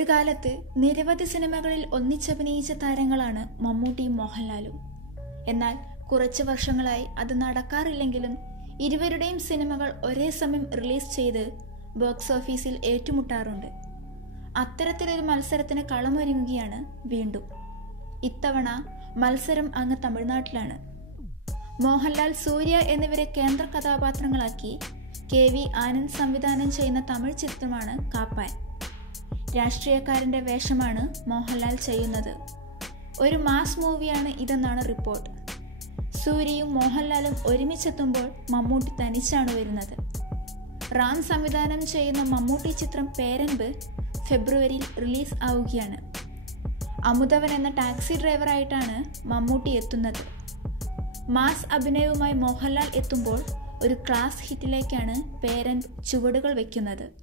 അക്കാലത്ത് നിരവധി സിനിമകളിൽ ഒന്നിച്ചഭിനയിച്ച താരങ്ങളാണ് മമ്മൂട്ടിയും മോഹൻലാലും. എന്നാൽ കുറച്ച് വർഷങ്ങളായി അത് നടക്കാറില്ലെങ്കിലും ഇരുവരുടെയും സിനിമകൾ ഒരേ സമയം റിലീസ് ചെയ്ത് ബോക്സ് ഓഫീസിൽ ഏറ്റുമുട്ടാറുണ്ട്. അത്തരത്തിലൊരു മത്സരത്തിന് കളമൊരുങ്ങുകയാണ് വീണ്ടും. ഇത്തവണ മത്സരം അങ്ങ് തമിഴ്നാട്ടിലാണ്. മോഹൻലാൽ സൂര്യ എന്നിവരെ കേന്ദ്ര കഥാപാത്രങ്ങളാക്കി കെ വി ആനന്ദ് സംവിധാനം ചെയ്യുന്ന തമിഴ് ചിത്രമാണ് കാപ്പാൻ. രാഷ്ട്രീയക്കാരന്റെ വേഷമാണ് മോഹൻലാൽ ചെയ്യുന്നത്. ഒരു മാസ് മൂവിയാണ് ഇതെന്നാണ് റിപ്പോർട്ട്. സൂര്യയും മോഹൻലാലും ഒരുമിച്ചെത്തുമ്പോൾ മമ്മൂട്ടി തനിച്ചാണ് വരുന്നത്. റാം സംവിധാനം ചെയ്യുന്ന മമ്മൂട്ടി ചിത്രം പേരൻപ് ഫെബ്രുവരിയിൽ റിലീസ് ആവുകയാണ്. അമുതവൻ എന്ന ടാക്സി ഡ്രൈവറായിട്ടാണ് മമ്മൂട്ടി എത്തുന്നത്. മാസ് അഭിനയവുമായി മോഹൻലാൽ എത്തുമ്പോൾ ഒരു ക്ലാസ് ഹിറ്റിലേക്കാണ് പേരൻ ചുവടുകൾ വയ്ക്കുന്നത്